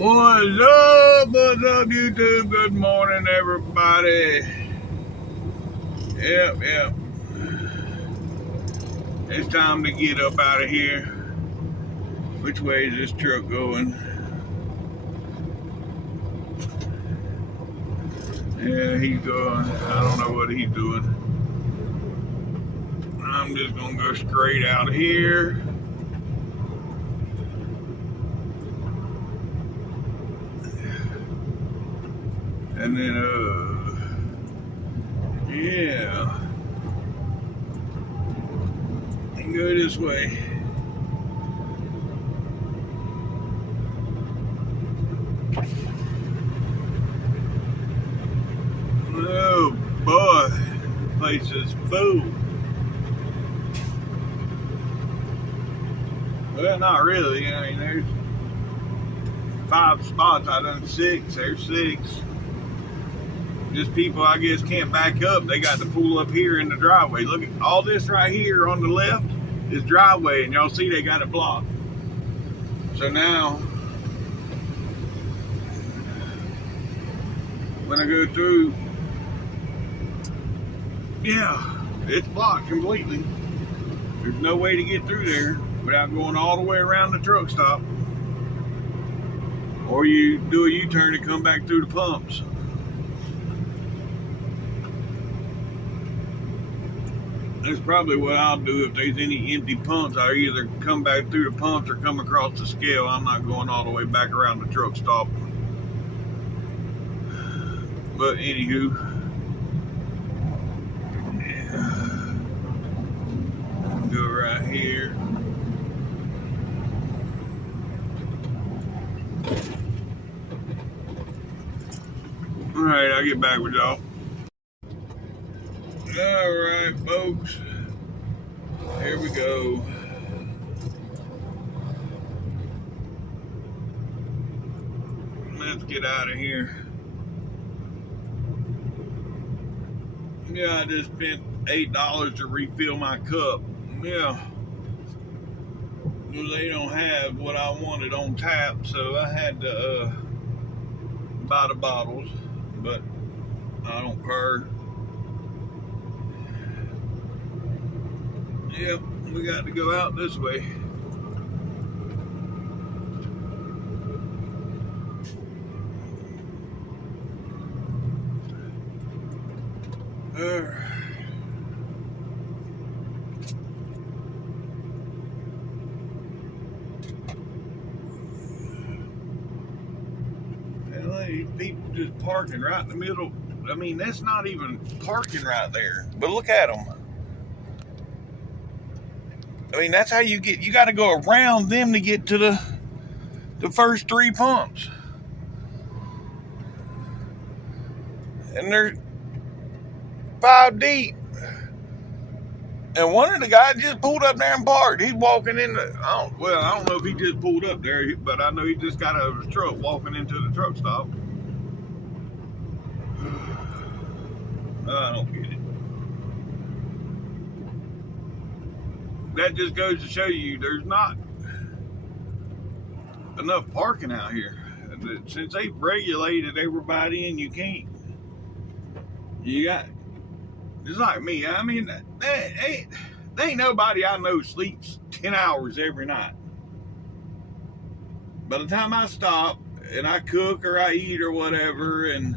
What's up, YouTube? Good morning, everybody. Yep. It's time to get up out of here. Which way is this truck going? Yeah, he's going. I don't know what he's doing. I'm just gonna go straight out of here. And then, yeah. And go this way. Oh boy, this place is full. Well, not really. I mean, there's 5 spots. I done 6. There's 6. Just people, I guess, can't back up. They got to pull up here in the driveway. Look at all this right here on the left is driveway, and y'all see they got it blocked. So now, when I go through, yeah, it's blocked completely. There's no way to get through there without going all the way around the truck stop. Or you do a U-turn and come back through the pumps. That's probably what I'll do if there's any empty pumps. I'll either come back through the pumps or come across the scale. I'm not going all the way back around the truck stop. But anywho, yeah. Go right here. All right, I'll get back with y'all. All right, folks, here we go. Let's get out of here. Yeah, I just spent $8 to refill my cup. Yeah, they don't have what I wanted on tap, so I had to buy the bottles, but I don't care. Yep, we got to go out this way. These people just parking right in the middle. I mean, that's not even parking right there. But look at them. I mean, that's how you get, you got to go around them to get to the first 3 pumps. And they're 5 deep. And one of the guys just pulled up there and parked. He's walking in the, I don't know if he just pulled up there, but I know he just got out of his truck walking into the truck stop. I don't get it. That just goes to show you there's not enough parking out here. Since they've regulated everybody and you can't, you got, it's like me. I mean, there ain't nobody I know sleeps 10 hours every night. By the time I stop and I cook or I eat or whatever and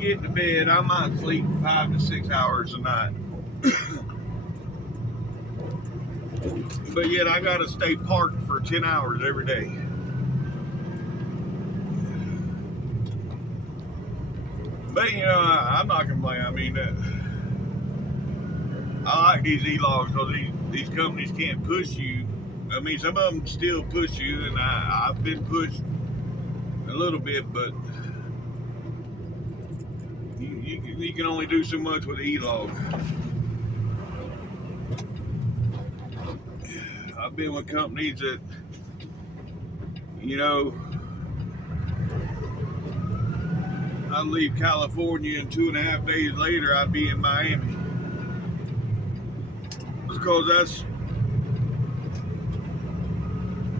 get to bed, I might sleep 5 to 6 hours a night. But yet I gotta stay parked for 10 hours every day. But you know, I'm not complaining. I mean, I like these e-logs because these companies can't push you. I mean, some of them still push you, and I've been pushed a little bit, but you can only do so much with an e-log. I've been with companies that, you know, I'd leave California and 2.5 days later I'd be in Miami. Because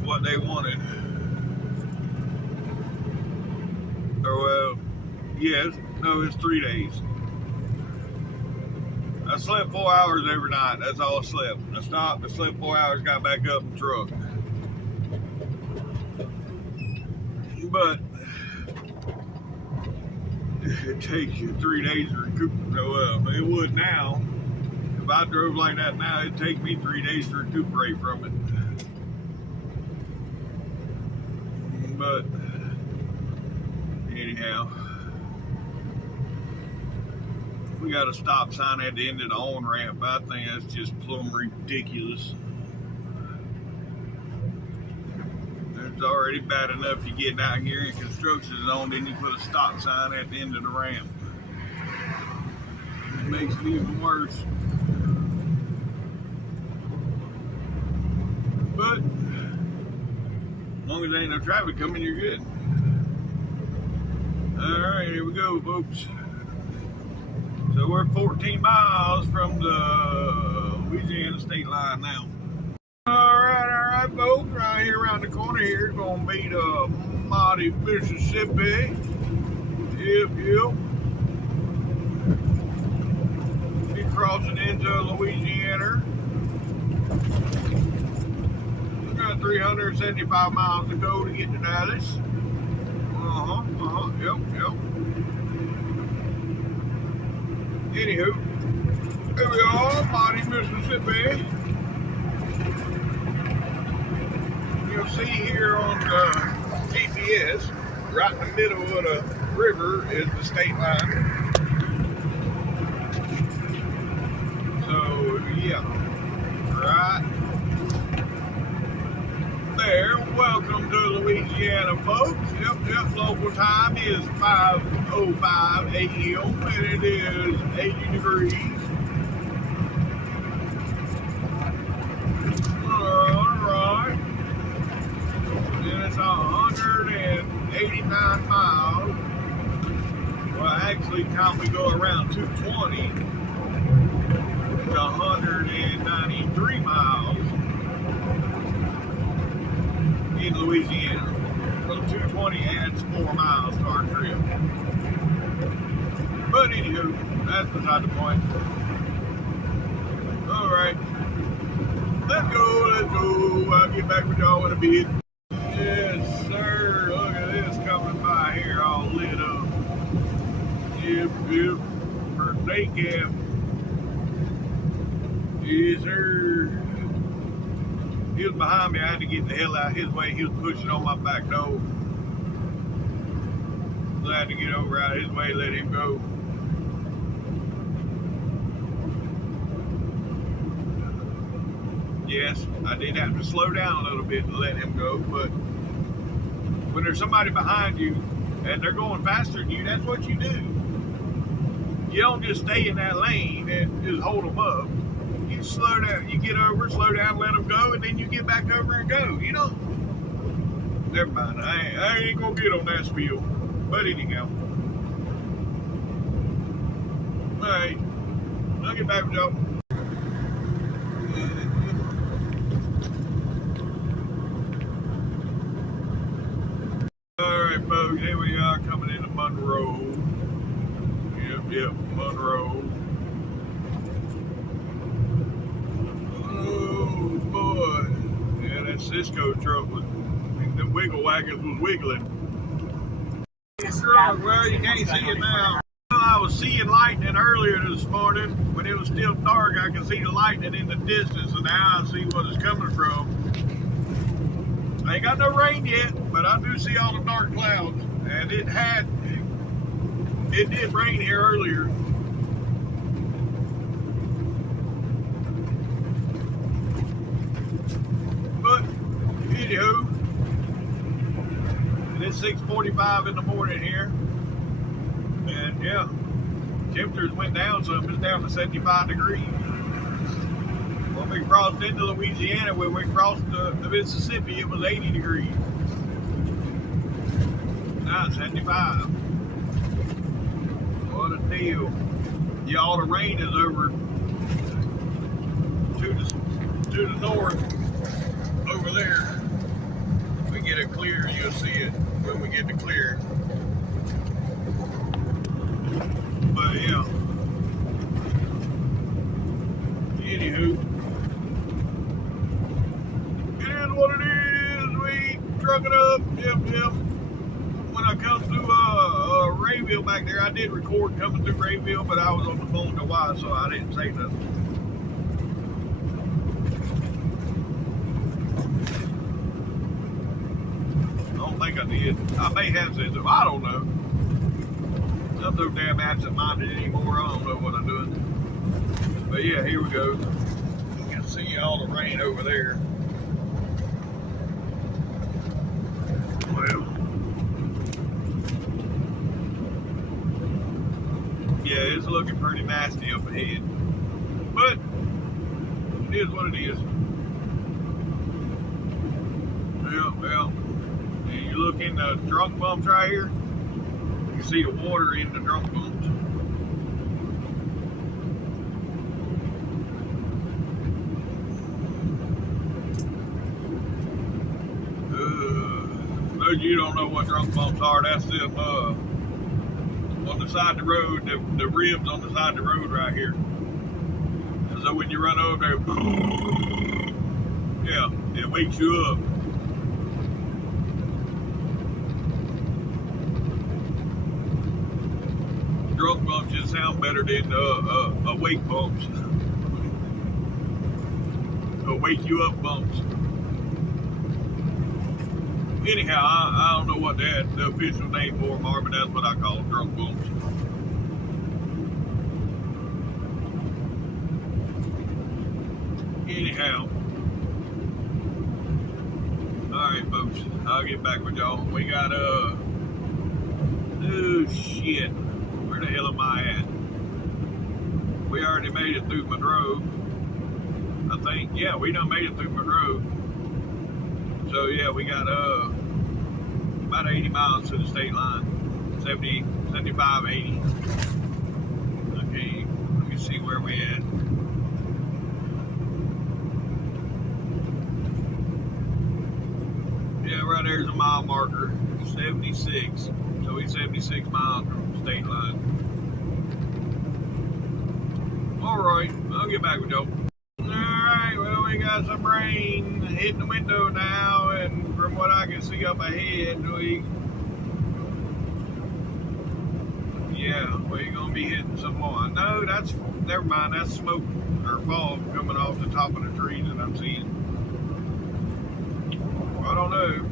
what they wanted. Or well, yes, no, it's 3 days. I slept 4 hours every night. That's all I slept. I stopped, I slept 4 hours, got back up in the truck. But it takes you 3 days to recuperate. Well, it would now. If I drove like that now, it'd take me 3 days to recuperate from it. But anyhow, we got a stop sign at the end of the on-ramp. I think that's just plumb ridiculous. It's already bad enough you get out here in construction zone, then you put a stop sign at the end of the ramp. It makes it even worse. But as long as there ain't no traffic coming, you're good. Alright, here we go, folks. So we're 14 miles from the Louisiana state line now. Alright, folks. Right here around the corner here, gonna be the mighty Mississippi. Yep. Be crossing into Louisiana. We got 375 miles to go to get to Dallas. Yep. Anywho, here we are, mighty Mississippi. You'll see here on the GPS, right in the middle of the river is the state line. So, yeah, right there. Welcome to Louisiana, folks. Yep, local time is 5:05 a.m. and it is 80 degrees. Alright. And it's 189 miles. Well, actually, time we go around 220, it's 193 miles in Louisiana. So 220 adds 4 miles to our trip. But anywho, that's beside the point. Alright. Let's go. I'll get back with y'all in a bit. Yes, sir. Look at this coming by here all lit up. Yep. For day cab. Yes, sir. He was behind me. I had to get the hell out his way. He was pushing on my back door. So I had to get over out his way, let him go. Yes, I did have to slow down a little bit to let him go, but when there's somebody behind you and they're going faster than you, that's what you do. You don't just stay in that lane and just hold them up. You slow down, you get over, slow down, let them go, and then you get back over and go. You know, never mind. I ain't gonna get on that spiel. But anyhow, all right, I'll get back with y'all. All right, folks, here we are coming into Monroe. Yep, Monroe. Oh boy, yeah, that Cisco truck was, the wiggle wagons was wiggling. Well, you can't see it now. I was seeing lightning earlier this morning. When it was still dark, I could see the lightning in the distance, and now I see what it's coming from. I ain't got no rain yet, but I do see all the dark clouds, and it did rain here earlier. But anywho, it's 6:45 in the morning here, and yeah, temperatures went down some. It's down to 75 degrees. When we crossed into Louisiana, when we crossed the Mississippi, it was 80 degrees. Now it's 75. What a deal. Yeah, all the rain is over to the north over there. get clear, you'll see it when we get to clear. But yeah. Anywho, it is what it is. We truck it up. Yep. When I come through Rayville back there, I did record coming through Rayville, but I was on the phone to Y, so I didn't say nothing. I don't think I did. I may have said something. I don't know. I'm so damn absent-minded anymore. I don't know what I'm doing. But yeah, here we go. You can see all the rain over there. Well, yeah, it's looking pretty nasty up ahead. But it is what it is. Well, you look in the drunk bumps right here, you see the water in the drunk bumps. Those of you don't know what drunk bumps are, that's them on the side of the road, the ribs on the side of the road right here. And so when you run over there, yeah, it wakes you up. Drunk bumps just sound better than awake bumps. Wake you up bumps. Anyhow, I don't know what the official name for them are, but that's what I call them, drunk bumps. Anyhow. Alright, folks. I'll get back with y'all. We got, oh, shit. Where the hell am I at? We already made it through Monroe. I think. Yeah, we done made it through Monroe. So yeah, we got about 80 miles to the state line. 70, 75, 80. Okay, let me see where we at. Yeah, right there's a mile marker. 76. So we're 76 miles from the state line. Alright, I'll get back with y'all. Alright, well, we got some rain hitting the window now, and from what I can see up ahead, we're gonna be hitting some more. No, never mind, that's smoke or fog coming off the top of the trees that I'm seeing. I don't know.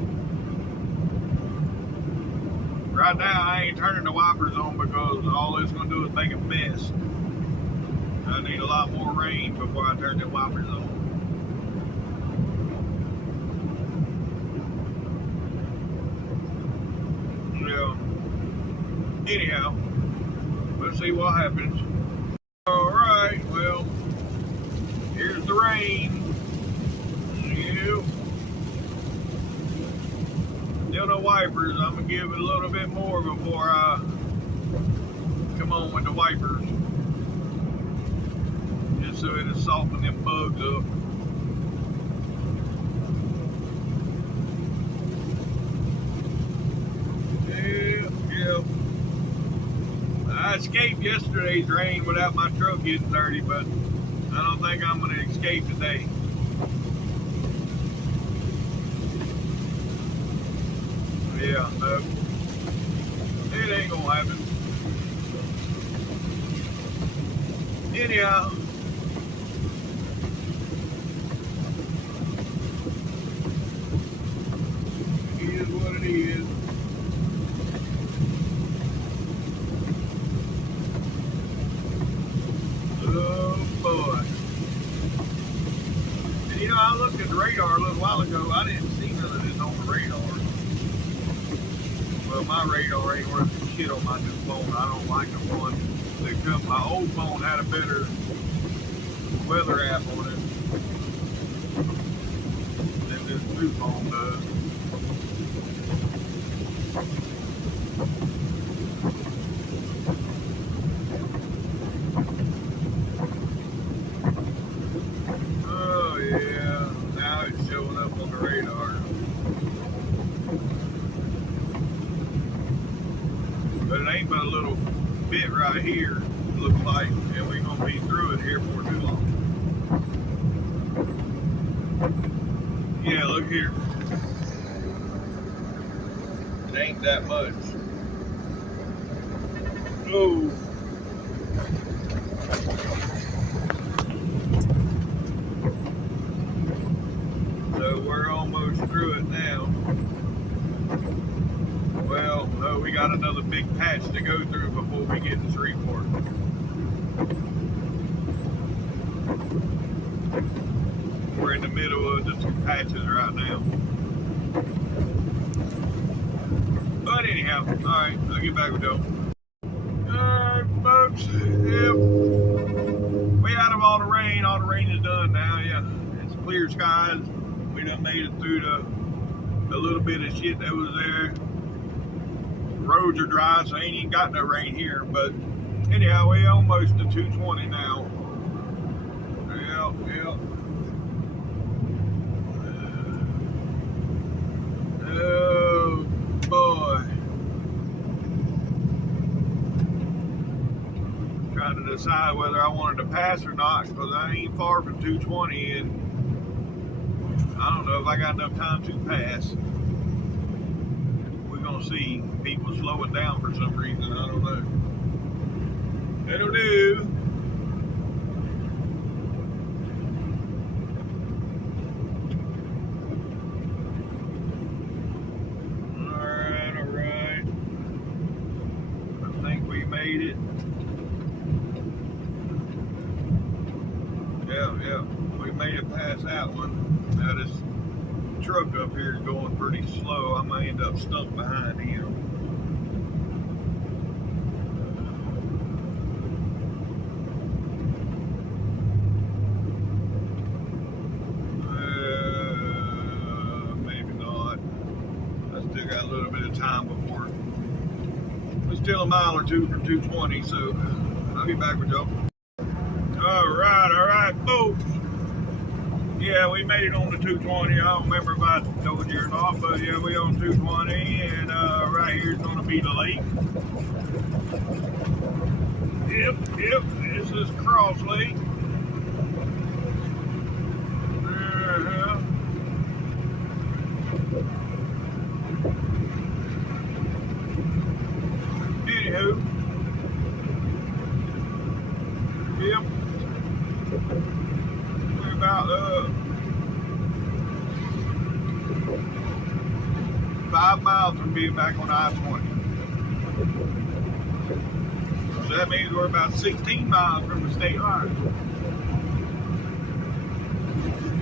Right now, I ain't turning the wipers on because all it's gonna do is make a mess. I need a lot more rain before I turn the wipers on. Yeah. Anyhow, let's see what happens. Alright, well, here's the rain. Yeah. Still no wipers. I'm going to give it a little bit more before I come on with the wipers. So it'll soften them bugs up. Yeah. I escaped yesterday's rain without my truck getting dirty, but I don't think I'm going to escape today. Yeah, no. It ain't going to happen. Anyhow. What it is. Oh boy. And you know, I looked at the radar a little while ago. I didn't see none of this on the radar. Well, my radar ain't worth shit on my new phone. I don't like the one that comes. My old phone had a better weather app on it than this new phone does. Oh yeah, now it's showing up on the radar. of here, looks like, and we're gonna be through it here for too long. Yeah, look here. It ain't that much. Oh. So we're almost through it now. Well, no, we got another big patch to go through before we get to Shreveport. We're in the middle of the two patches right now. But anyhow, alright, I'll get back with y'all. Alright, folks, yep. We out of all the rain is done now, yeah. It's clear skies. We done made it through the little bit of shit that was there. Roads are dry, so ain't even got no rain here. But anyhow, we almost to 220 now. Yep. Oh boy. Trying to decide whether I wanted to pass or not, because I ain't far from 220, and I don't know if I got enough time to pass. We're gonna see. People slowing down for some reason. I don't know. I don't know. Alright. I think we made it. Yeah. We made it past that one. Now this truck up here is going pretty slow. I might end up stuck behind him. Maybe not. I still got a little bit of time before. It's still a mile or two from 220, so I'll be back with y'all. Alright, folks. Yeah, we made it on the 220. I don't remember if I told you or not, but yeah, we on 220, and right here is going to be the lake. Yep, this is Cross Lake. Anywho. Yep. We're about 5 miles from being back on I-20. So that means we're about 16 miles from the state line.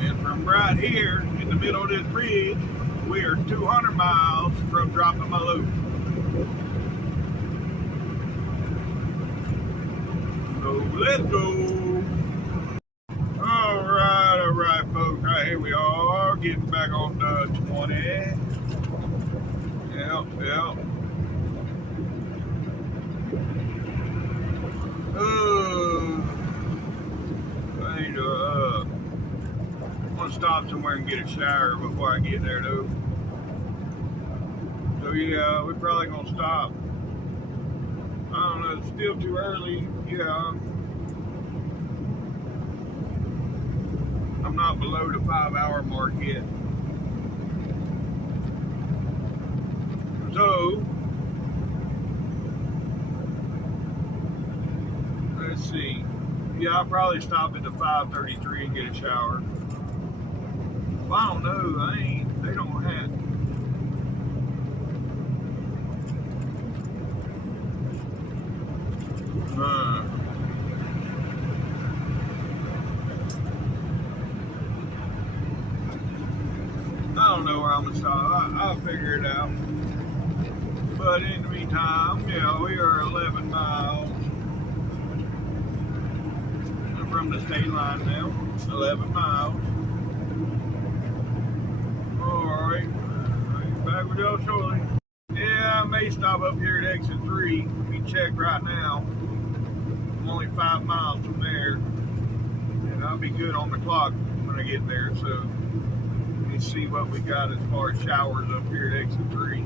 And from right here in the middle of this bridge, we are 200 miles from dropping my load. So let's go. Alright, folks. Right here we are, getting back on the 20. Yep. I'm gonna stop somewhere and get a shower before I get there, though. So yeah, we're probably gonna stop. I don't know, it's still too early. Yeah. I'm not below the 5-hour mark yet. So, let's see. Yeah, I'll probably stop at the 5:33 and get a shower. Well, I don't know. They don't have. I don't know where I'm gonna stop. I'll figure it out. But in the meantime, yeah, we are 11 miles from the state line now. 11 miles. Alright. I'll be back with y'all shortly. Yeah, I may stop up here at exit 3. We check right now. I'm only 5 miles from there. And I'll be good on the clock when I get there. So let's see what we got as far as showers up here at exit 3.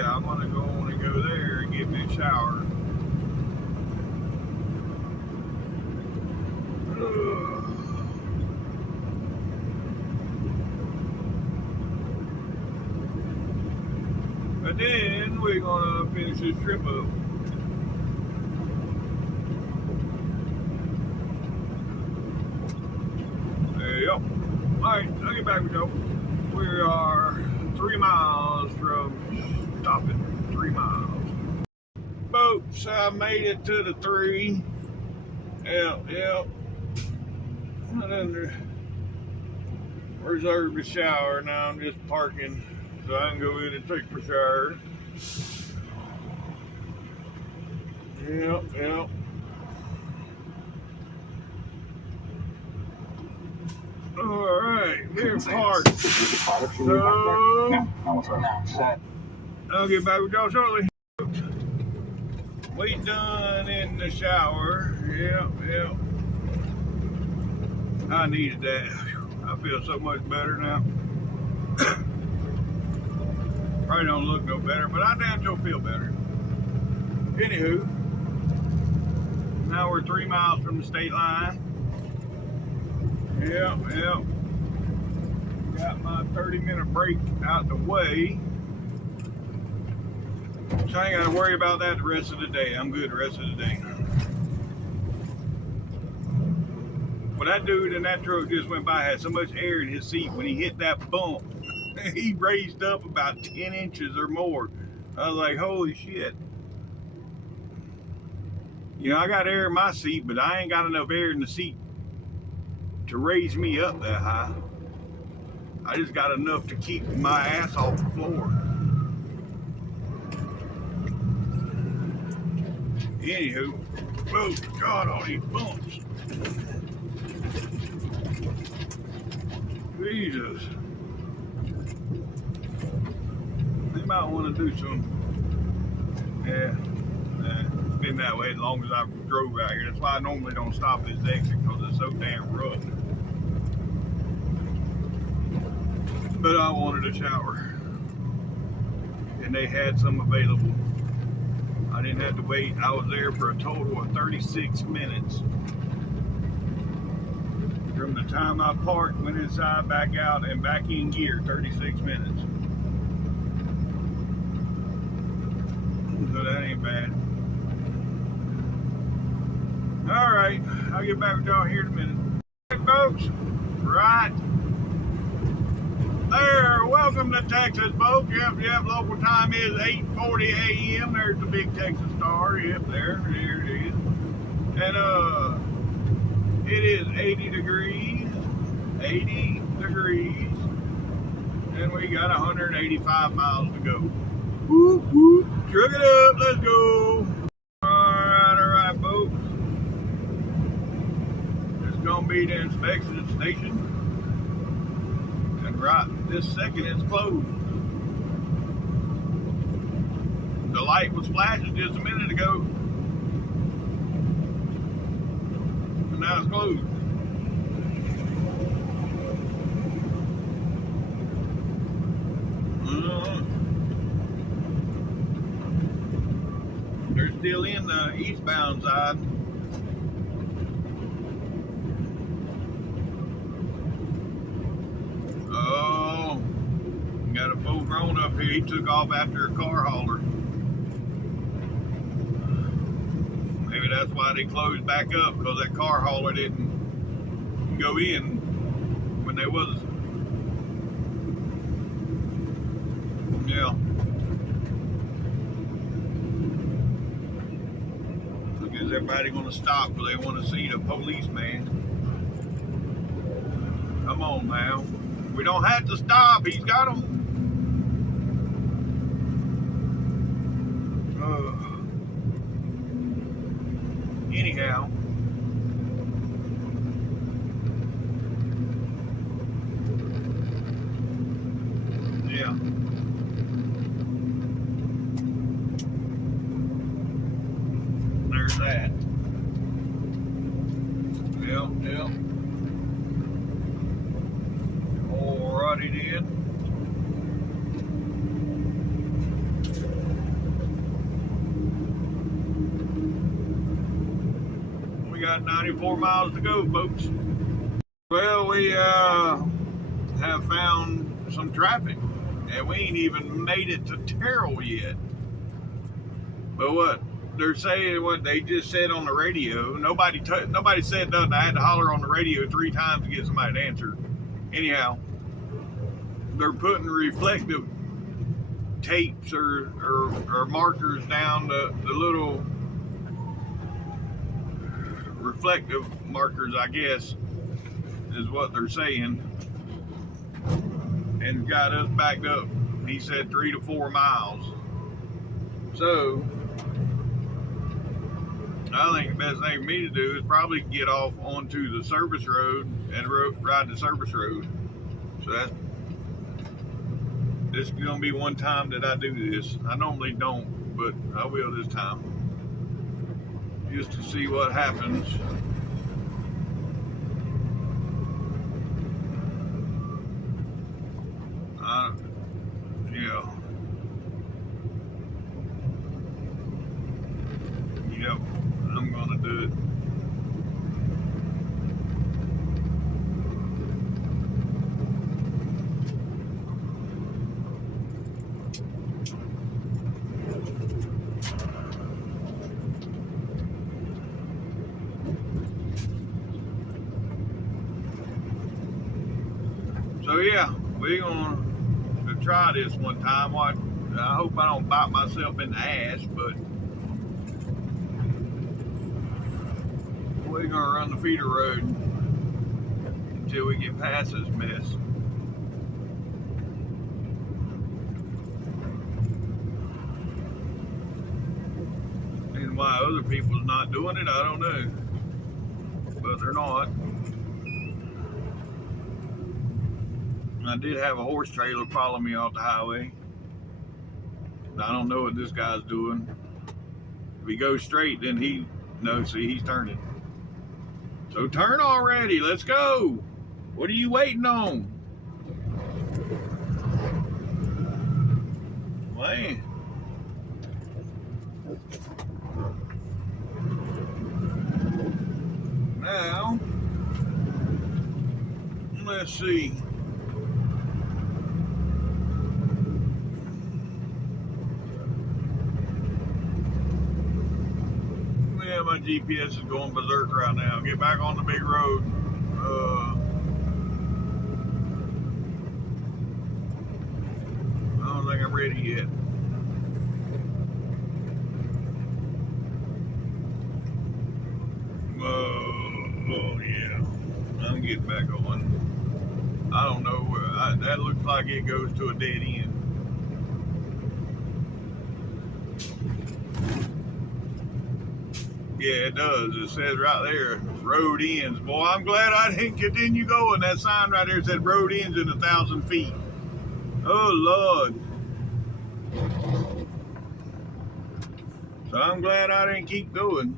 yeah, I'm gonna go on and go there and get me a shower. But then we're gonna finish this trip up. There you go. Alright, I'll get back with you. We are 3 miles from stopping. 3 miles. Folks, I made it to the 3. Yep. And then reserved a shower. Now I'm just parking so I can go in and take my shower. Yep. Alright, they're parked. So, I'll get back with y'all shortly. We done in the shower. Yep. I needed that. I feel so much better now. Probably don't look no better, but I damn sure feel better. Anywho, now we're 3 miles from the state line. Yep. Got my 30-minute break out the way. So I ain't got to worry about that the rest of the day. I'm good the rest of the day. Well, that dude in that truck just went by, had so much air in his seat when he hit that bump. He raised up about 10 inches or more. I was like, holy shit. You know, I got air in my seat, but I ain't got enough air in the seat to raise me up that high. I just got enough to keep my ass off the floor. Anywho, oh God, all these bumps. Jesus. They might want to do some, it's been that way as long as I've drove out here. That's why I normally don't stop at this exit, because it's so damn rough. But I wanted a shower, and they had some available. I didn't have to wait. I was there for a total of 36 minutes. From the time I parked, went inside, back out, and back in gear, 36 minutes. So that ain't bad. All right, I'll get back with y'all here in a minute. Hey folks, right there, welcome to Texas, folks. Yep, local time is 8:40 a.m. There's the big Texas star. Yep, there it is. And it is 80 degrees, and we got 185 miles to go. Whoop, whoop, truck it up, let's go. All right, folks. It's gonna be the inspection station, and right this second it's closed. The light was flashing just a minute ago, and now it's closed. They're still in the eastbound side. Oh, got a full grown up here. He took off after a car hauler. Maybe that's why they closed back up, because that car hauler didn't go in when they was. Yeah. Is everybody going to stop because they want to see the policeman? Come on now. We don't have to stop. He's got them. Anyhow. Yeah. There's that. Yep. Alrighty then. got 94 miles to go, folks. Well, we have found some traffic, and we ain't even made it to Terrell yet. But what they're saying, what they just said on the radio, nobody said nothing. I had to holler on the radio 3 times to get somebody to answer. Anyhow, they're putting reflective tapes or markers down the little reflective markers, I guess, is what they're saying, and got us backed up. He said 3 to 4 miles. So I think the best thing for me to do is probably get off onto the service road and ride the service road. So this is gonna be one time that I do this. I normally don't, but I will this time, just to see what happens. Yep, I'm gonna do it. So yeah, we're gonna try this one time. I hope I don't bite myself in the ass, but we're gonna run the feeder road until we get past this mess. And why other people's not doing it, I don't know. But they're not. I did have a horse trailer follow me off the highway. I don't know what this guy's doing. If he goes straight, then see, he's turning. So turn already, let's go. What are you waiting on? Man. Now, let's see. Yeah, my GPS is going berserk right now. Get back on the big road. I don't think I'm ready yet. Oh yeah, I'm getting back on. I don't know where. That looks like it goes to a dead end. Yeah, it does. It says right there, road ends. Boy, I'm glad I didn't continue going. That sign right there said road ends in 1,000 feet. Oh, Lord. So I'm glad I didn't keep going.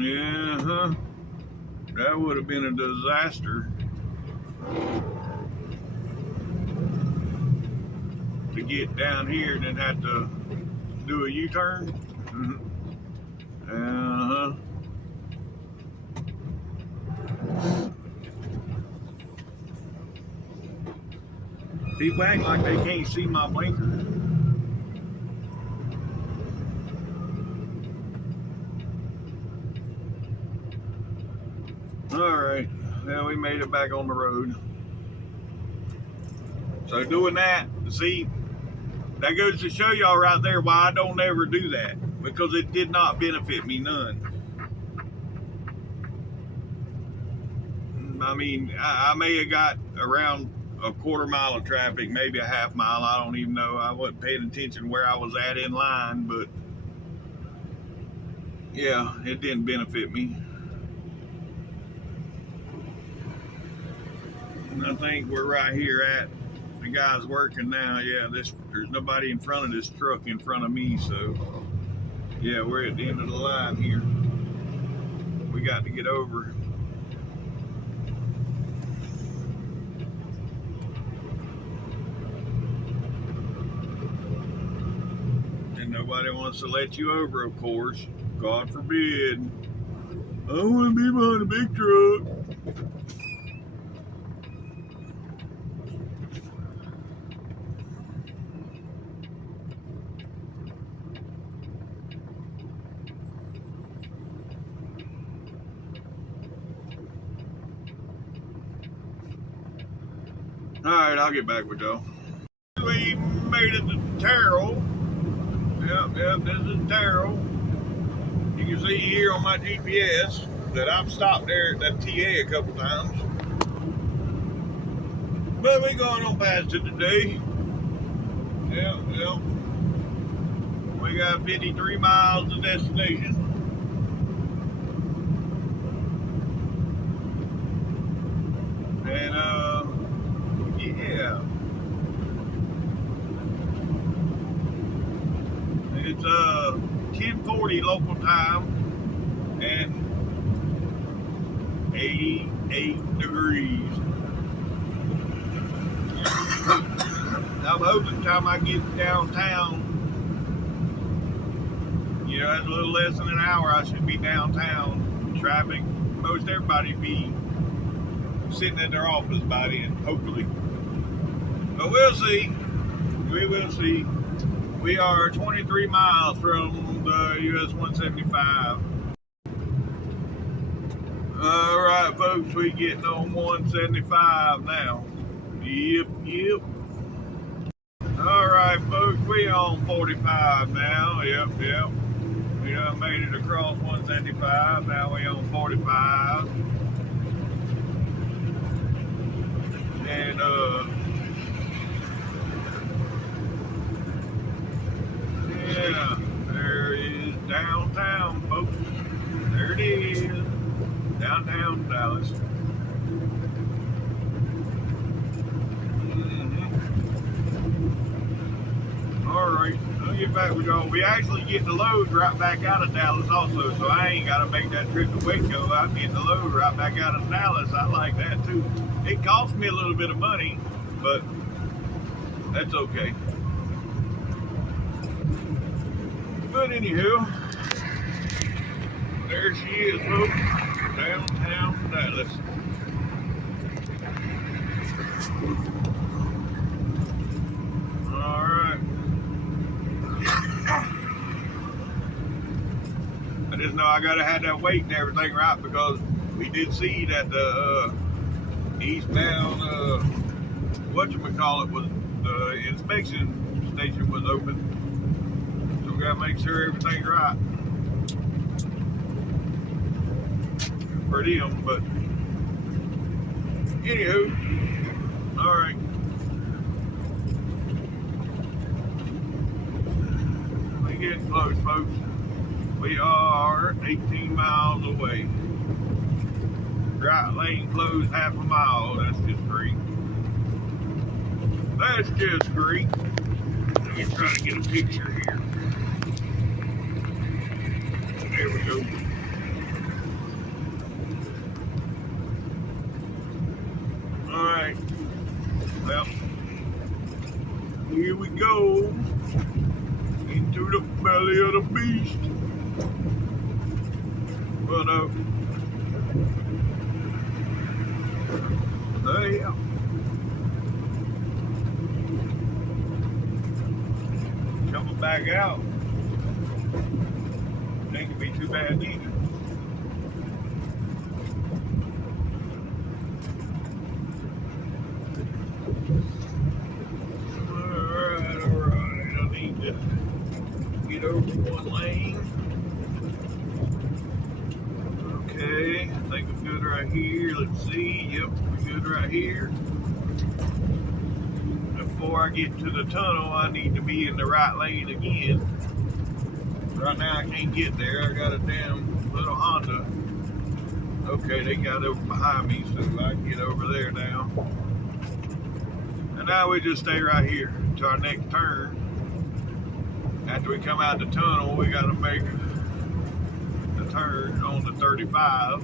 Yeah, that would have been a disaster. To get down here and then have to do a U-turn. People act like they can't see my blinker. Alright, well, we made it back on the road. So doing that, see, that goes to show y'all right there why I don't ever do that. Because it did not benefit me none. I mean, I may have got around a quarter mile of traffic, maybe a half mile, I don't even know. I wasn't paying attention where I was at in line, but yeah, it didn't benefit me. And I think we're right here at the guy's working now. Yeah, there's nobody in front of this truck in front of me, so yeah, we're at the end of the line here. We got to get over. Nobody wants to let you over, of course. God forbid. I don't want to be behind a big truck. Alright, I'll get back with y'all. We made it to Terrell. Yep, this is Terrell. You can see here on my GPS that I've stopped there at that TA a couple times. But we going on past it today. Yep. We got 53 miles to destination. And yeah. It's 10:40 local time and 88 degrees. I'm hoping the time I get downtown, you know, that's a little less than an hour, I should be downtown. Traffic, most everybody be sitting at their office by then, hopefully. But we'll see. We will see. We are 23 miles from the US 175. All right, folks, we getting on 175 now. Yep. All right, folks, we on 45 now. Yep. We done made it across 175. Now we on 45. And yeah, there is downtown, folks. There it is. Downtown Dallas. Alright, I'll get back with y'all. We actually get the load right back out of Dallas also, so I ain't got to make that trip to Waco. I'm getting the load right back out of Dallas. I like that too. It cost me a little bit of money, but that's okay. But anywho, there she is, folks. Downtown Dallas. Alright. I just know I gotta have that weight and everything right, because we did see that the eastbound whatchamacallit was the inspection station was open. So we gotta make sure everything's right. For them, but anywho, alright. We getting close, folks. We are 18 miles away. Right lane closed half a mile. That's just great. That's just great. Let me try to get a picture here. There we go. Alright. Well, here we go. Into the belly of the beast. Well, no. Yeah. Coming back out. Ain't gonna be too bad neither. Alright. I need to get over one lane. Okay, I think I'm good right here. Let's see. Yep, we're good right here. Before I get to the tunnel, I need to be in the right lane again. Right now, I can't get there. I got a damn little Honda. Okay, they got over behind me, so I can get over there now. And now we just stay right here to our next turn. After we come out the tunnel, we got to make the turn on the 35.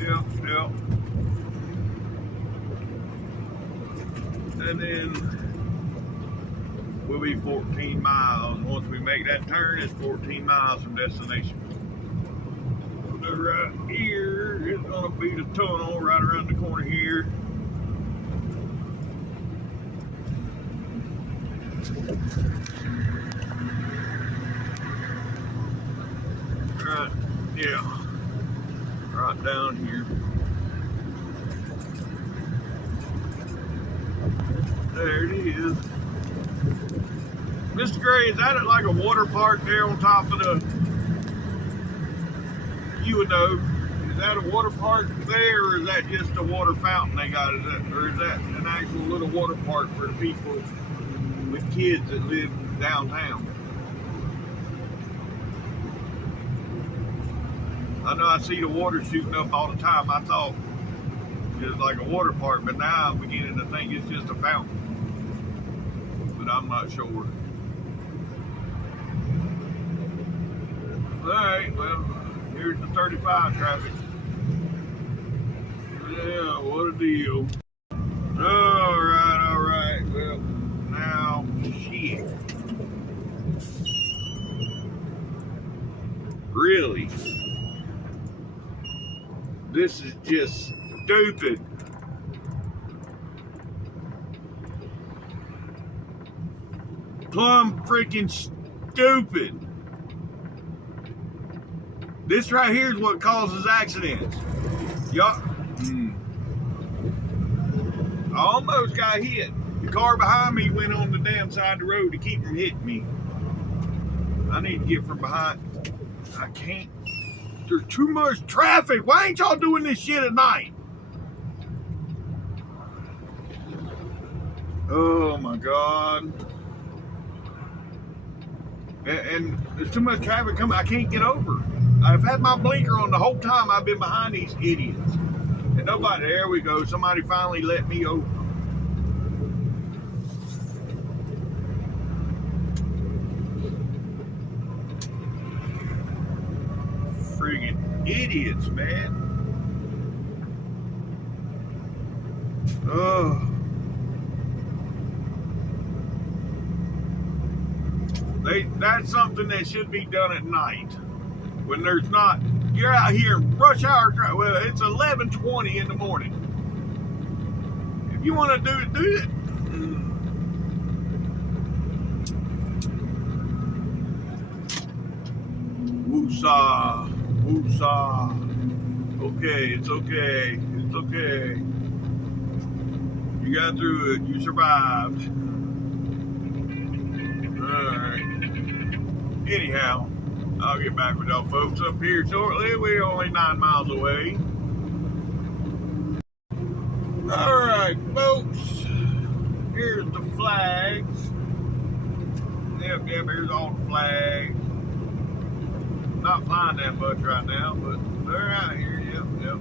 Yep. and then we'll be 14 miles. Once we make that turn, it's 14 miles from destination. So right here is gonna be the tunnel right around the corner here. Right, yeah, right down here. There it is. Mr. Gray, is that like a water park there on top of the, you would know, is that a water park there, or is that just a water fountain they got? Is that, or is that an actual little water park for the people with kids that live downtown? I know I see the water shooting up all the time. I thought it was like a water park, but now I'm beginning to think it's just a fountain. But I'm not sure. Alright, well, here's the 35 traffic. Yeah, what a deal. Alright. Well, now, shit. Really? This is just stupid. Plumb freaking stupid. This right here is what causes accidents. Y'all, I almost got hit. The car behind me went on the damn side of the road to keep from hitting me. I need to get from behind. I can't. There's too much traffic. Why ain't y'all doing this shit at night? Oh my God. And there's too much traffic coming. I can't get over. I've had my blinker on the whole time I've been behind these idiots. And nobody, there we go. Somebody finally let me over. Friggin' idiots, man. Oh. That's something that should be done at night. When there's not, you're out here rush hour, well, it's 11:20 in the morning. If you want to do it. Woosah. Okay, it's okay. It's okay. You got through it. You survived. Alright. Anyhow, I'll get back with y'all folks up here shortly. We're only 9 miles away. Alright, folks. Here's the flags. Yep, here's all the flags. Not flying that much right now, but they're out here. Yep.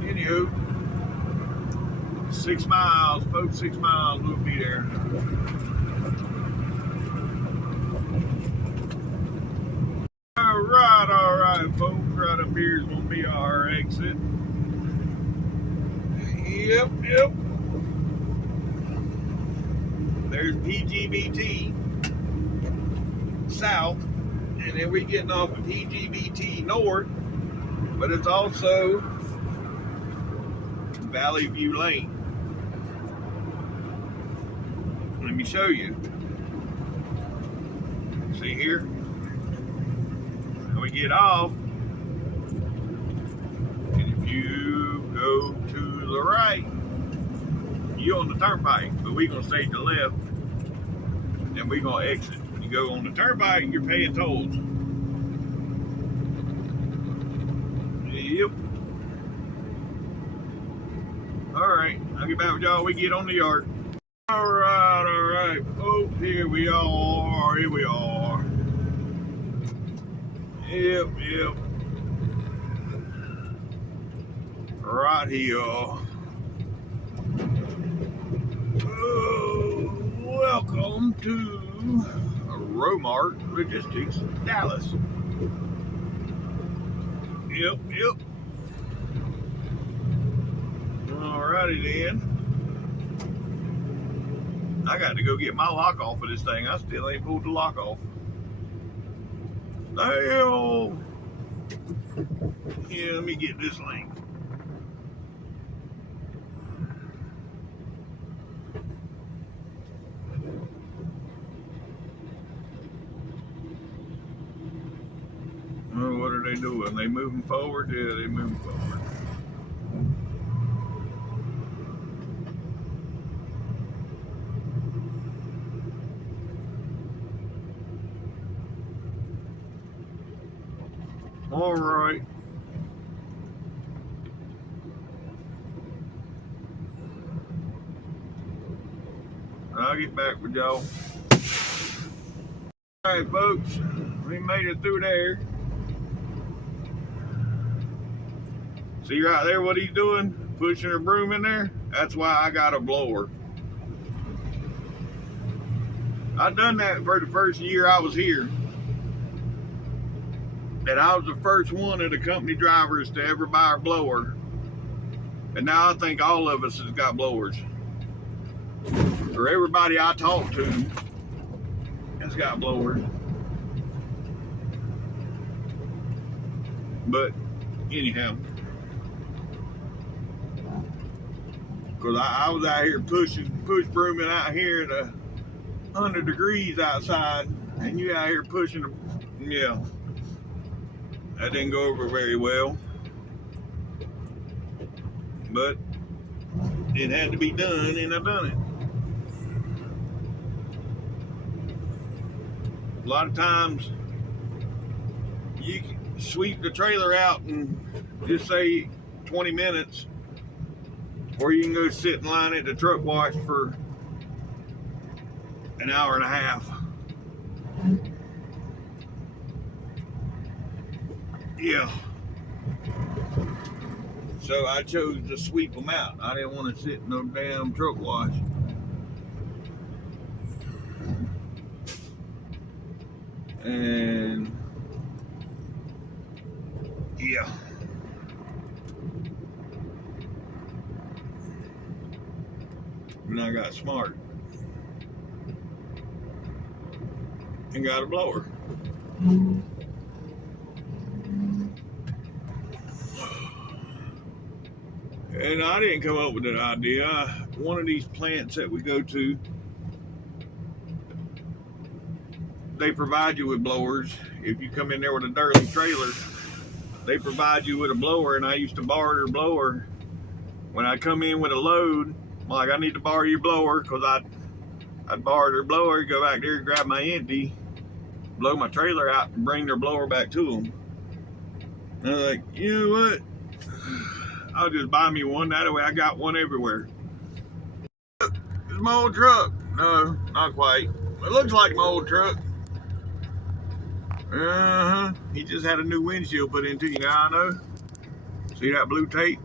Anywho, 6 miles, folks, 6 miles, we'll be there. Alright, folks, right up here is going to be our exit. Yep. There's PGBT south, and then we're getting off of PGBT north, but it's also Valley View Lane. Let me show you. See here? When we get off, and if you go to the right, you're on the turnpike, but we're going to stay to the left, and we're going to exit. When you go on the turnpike, you're paying tolls. Yep. Alright, I'll get back with y'all when we get on the yard. Alright, folks, here we are. Yep. Right here. Welcome to Romart Logistics, Dallas. Yep. Alrighty then. I got to go get my lock off of this thing. I still ain't pulled the lock off. Damn. Yeah, let me get this link. Oh, what are they doing? They moving forward? Yeah, they moving forward. All right. I'll get back with y'all. All right, folks. We made it through there. See right there what he's doing? Pushing a broom in there? That's why I got a blower. I done that for the first year I was here. And I was the first one of the company drivers to ever buy a blower. And now I think all of us has got blowers. Or everybody I talk to has got blowers. But anyhow, because I was out here push brooming out here at 100 degrees outside, and you out here pushing the, yeah. That didn't go over very well, but it had to be done, and I done it. A lot of times, you can sweep the trailer out in just say 20 minutes, or you can go sit in line at the truck wash for an hour and a half. Yeah. So I chose to sweep them out. I didn't want to sit in no damn truck wash. And yeah. And I got smart and got a blower. And I didn't come up with that idea. One of these plants that we go to, they provide you with blowers. If you come in there with a dirty trailer, they provide you with a blower. And I used to borrow their blower when I come in with a load. I'm like, I need to borrow your blower, because I'd borrow their blower, go back there and grab my empty, blow my trailer out, and bring their blower back to them. And I'm like, you know what? I'll just buy me one. That way I got one everywhere. It's my old truck. No, not quite. It looks like my old truck. He just had a new windshield put into you. Now I know. See that blue tape?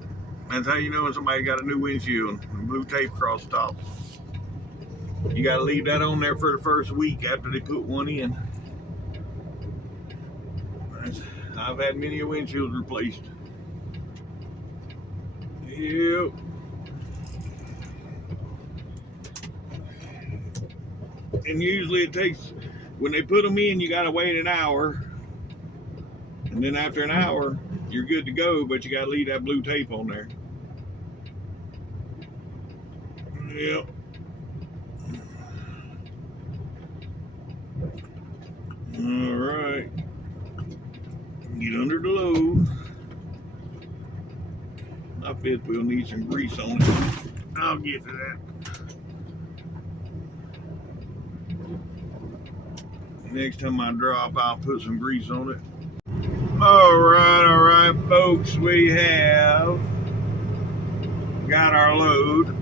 That's how you know when somebody got a new windshield. Blue tape across the top. You gotta leave that on there for the first week after they put one in. I've had many windshields replaced. Yep. And usually it takes, when they put them in, you gotta wait an hour. And then after an hour, you're good to go, but you gotta leave that blue tape on there. Yep. All right. Get under the load. My fifth wheel needs some grease on it. I'll get to that. Next time I drop, I'll put some grease on it. All right, folks. We have got our load.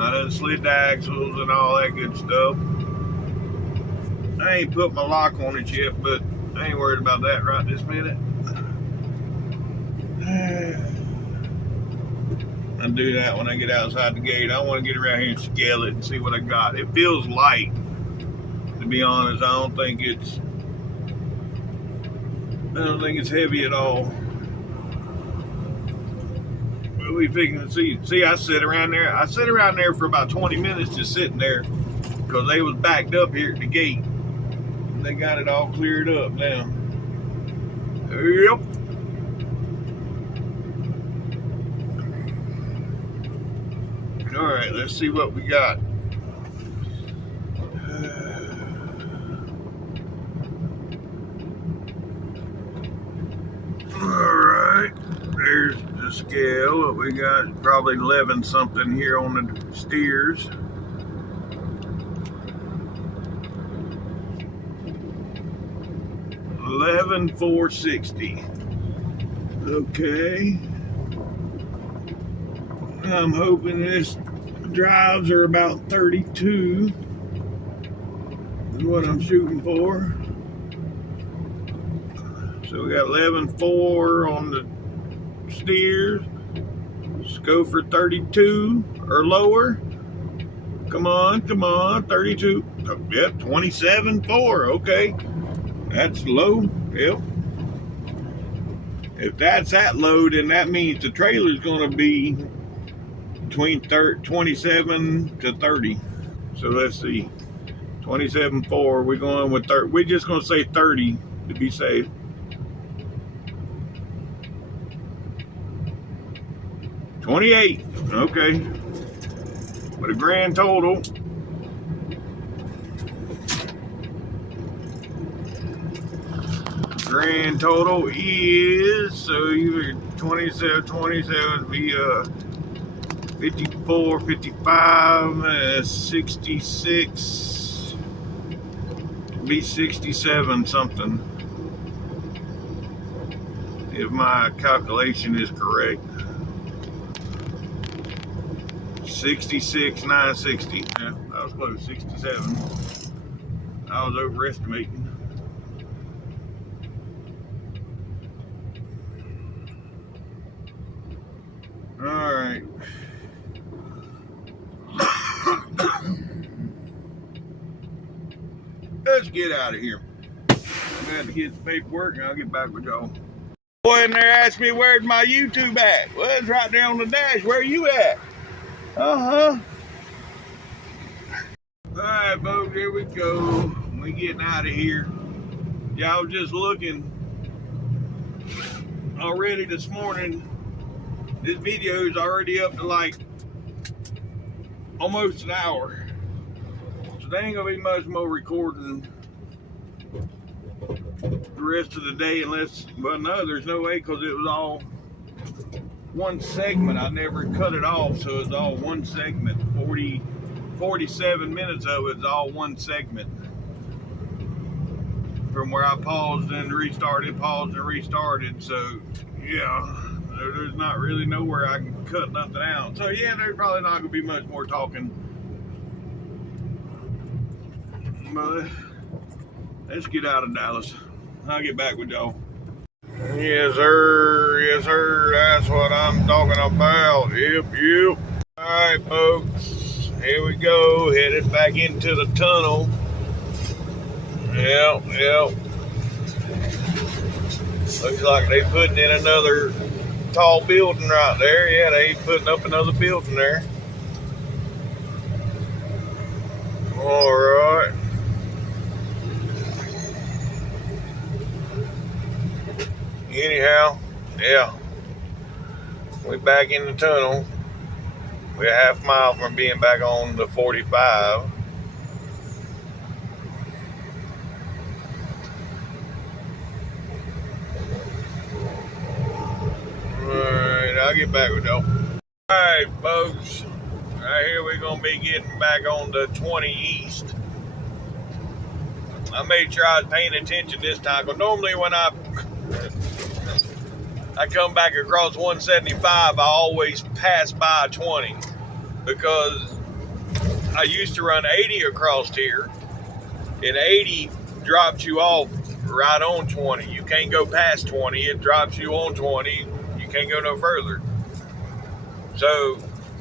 I done slid the axles and all that good stuff. I ain't put my lock on it yet, but I ain't worried about that right this minute. I'll do that when I get outside the gate. I want to get around here and scale it and see what I got. It feels light, to be honest. I don't think it's heavy at all. we fixing to see? See, I sit around there. I sit around there for about 20 minutes just sitting there because they was backed up here at the gate. They got it all cleared up now. Yep. All right, let's see what we got. All right, there's the scale. What we got? Probably 11 something here on the steers. 11,460. Okay. I'm hoping this drives are about 32 is what I'm shooting for. So we got 11.4 on the steers. Let's go for 32 or lower. Come on, 32. Yep, 27.4. Okay, that's low. Yep. If that's that low, then that means the trailer's going to be between 27 to 30. So let's see, 27.4. We're going with 30. We're just going to say 30 to be safe. $28. Okay. With a grand total. Grand total is, so you 27 would be 54, 55, 66, be 67 something, if my calculation is correct. 66,960. Yeah, that was close. 67. I was overestimating. All right. Let's get out of here. I'm gonna have to get the paperwork and I'll get back with y'all. Boy in there asked me where's my YouTube at. Well, it's right there on the dash. Where you at? Uh-huh. Alright, folks, here we go. We getting out of here. Y'all just looking already this morning. This video is already up to like almost an hour. So there ain't gonna be much more recording the rest of the day unless, well, no, there's no way, because it was all one segment. I never cut it off, so it's all one segment. 47 minutes of it is all one segment. From where I paused and restarted, paused and restarted. So, yeah, there's not really nowhere I can cut nothing out. So, yeah, there's probably not going to be much more talking. But let's get out of Dallas. I'll get back with y'all. Yes, sir. Yes, sir. That's what I'm talking about. Yep. All right, folks. Here we go. Headed back into the tunnel. Yep. Looks like they putting in another tall building right there. Yeah, they putting up another building there. All right. Anyhow, yeah, we're back in the tunnel. We're a half mile from being back on the 45. Alright, I'll get back with y'all. Alright, folks, right here we're going to be getting back on the 20 East. I made sure I was paying attention this time, because normally when I come back across 175, I always pass by 20, because I used to run 80 across here, and 80 drops you off right on 20. You can't go past 20. It drops you on 20. You can't go no further. So,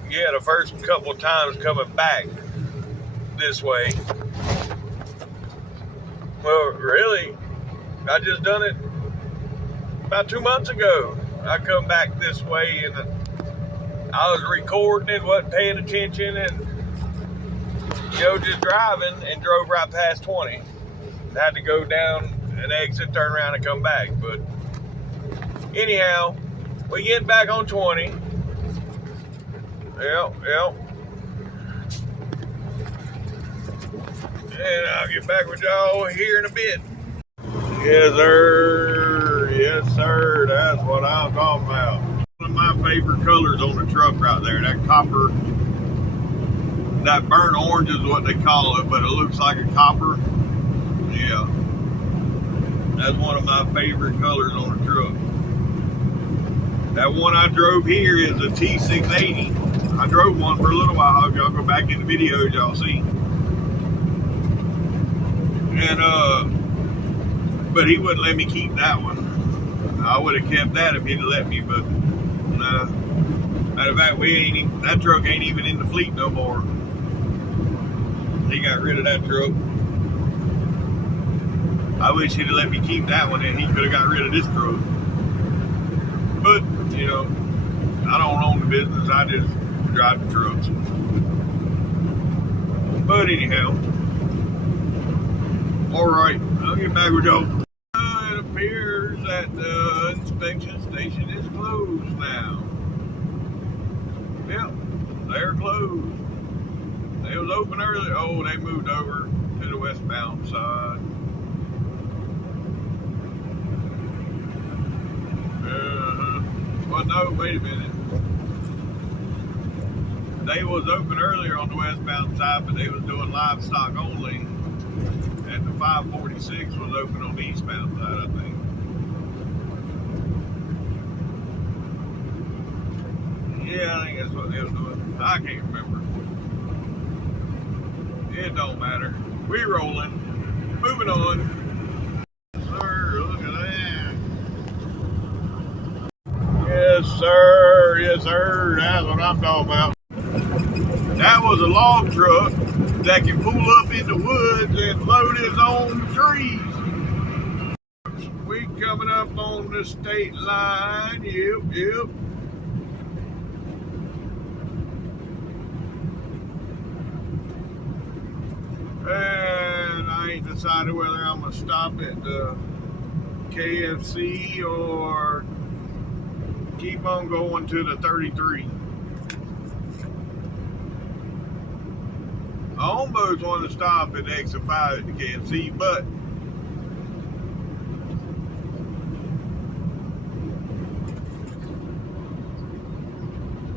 yeah, the first couple of times coming back this way, well, really, I just done it about 2 months ago. I come back this way, and I was recording it, wasn't paying attention, and just driving, and drove right past 20. Had to go down an exit, turn around, and come back. But anyhow, we get back on 20. Yep. And I'll get back with y'all here in a bit. Yes, sir. Yes, sir. That's what I'm talking about. One of my favorite colors on the truck right there. That copper. That burnt orange is what they call it, but it looks like a copper. Yeah. That's one of my favorite colors on the truck. That one I drove here is a T680. I drove one for a little while. Y'all go back in the videos, y'all see. And but he wouldn't let me keep that one. I would have kept that if he'd let me, but matter of fact, that truck ain't even in the fleet no more. He got rid of that truck. I wish he'd have let me keep that one, and he could have got rid of this truck. But I don't own the business. I just drive the trucks. But anyhow, all right, I'll get back with y'all. It appears that the inspection station is closed now. Yep, they're closed. They was open earlier. Oh, they moved over to the westbound side. Well, no, wait a minute. They was open earlier on the westbound side, but they was doing livestock only. And the 546 was open on the eastbound side, I think. Yeah, I think that's what they was doing. I can't remember. It don't matter. We rolling. Moving on. Sir, look at that. Yes, sir. Yes, sir. That's what I'm talking about. That was a log truck that can pull up in the woods and load his own trees. We coming up on the state line. Yep. And I ain't decided whether I'm gonna stop at the KFC or keep on going to the 33. I almost want to stop at exit 5 at the KFC, but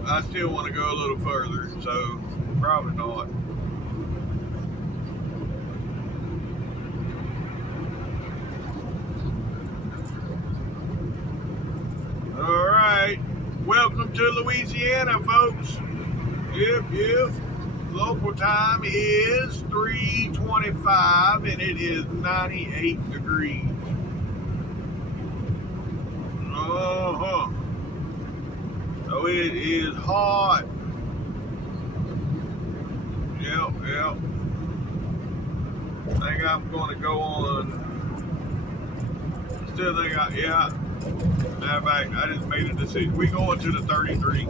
I still want to go a little further, so probably not. All right, welcome to Louisiana, folks. Yep. Local time is 3:25 and it is 98 degrees. So it is hot. Yep. I think I'm going to go on. Still think matter of fact, I just made a decision. We going to the 33.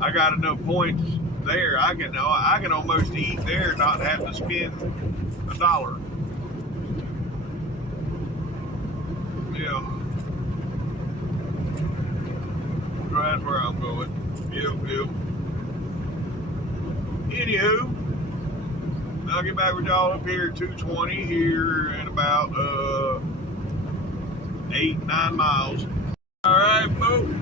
I got enough points there. I can almost eat there and not have to spend $1. Yeah. So that's where I'm going. Yep. Anywho, I'll get back with y'all up here at 220 here in about 8-9 miles. All right, folks.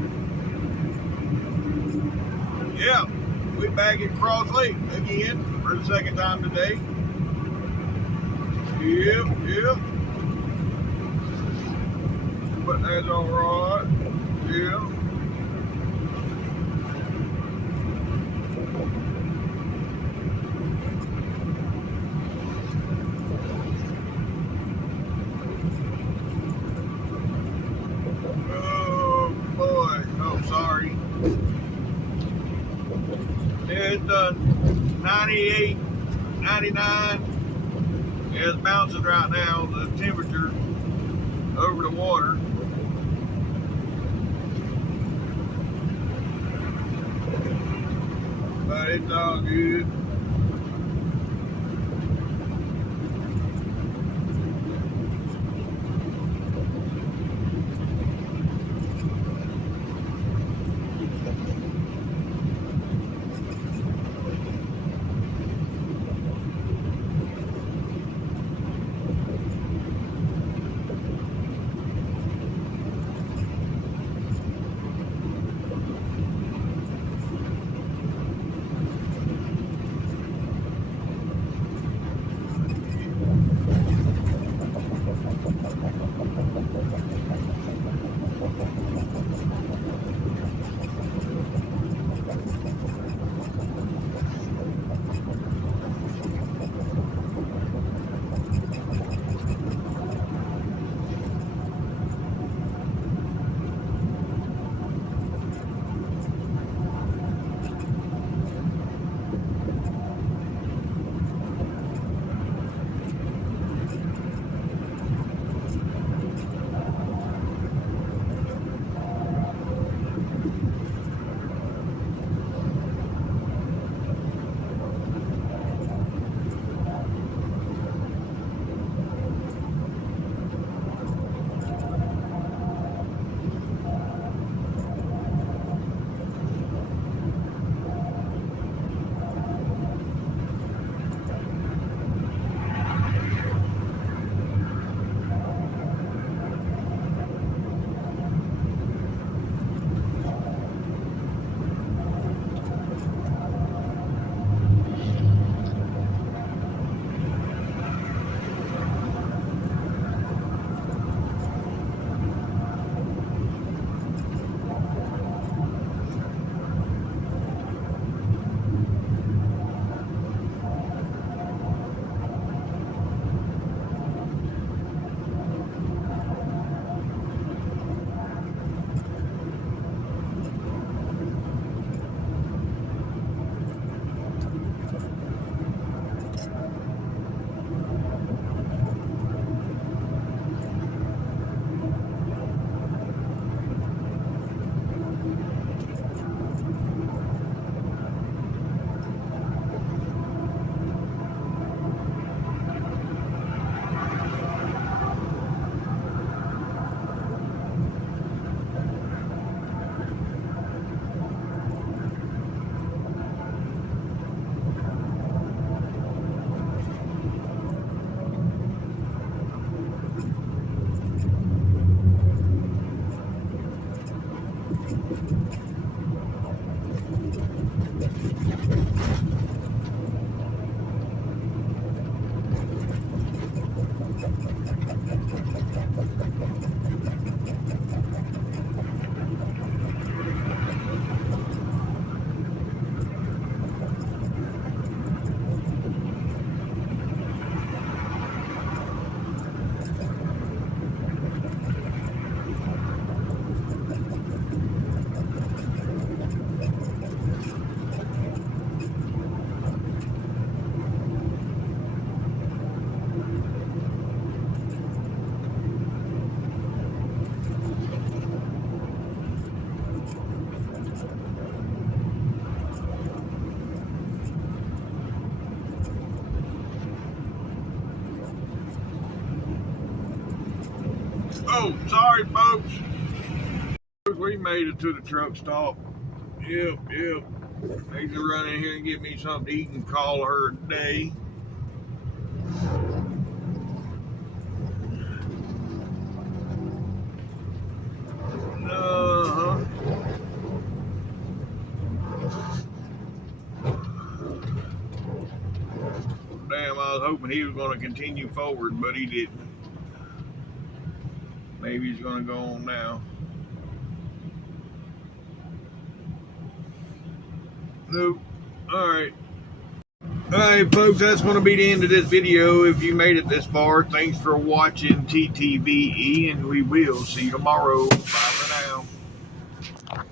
Yeah, we back at Cross Lake again for the second time today. Yep. But that's all right. Yeah. Sorry. It's 98, 99. Yeah, it's bouncing right now, the temperature over the water. But it's all good. Oh, sorry, folks. We made it to the truck stop. Yep. I need to run in here and get me something to eat and call her a day. Damn, I was hoping he was going to continue forward, but he didn't. Maybe he's going to go on now. Nope. Alright. Alright, folks, that's going to be the end of this video. If you made it this far, thanks for watching TTVE, and we will see you tomorrow. Bye for now.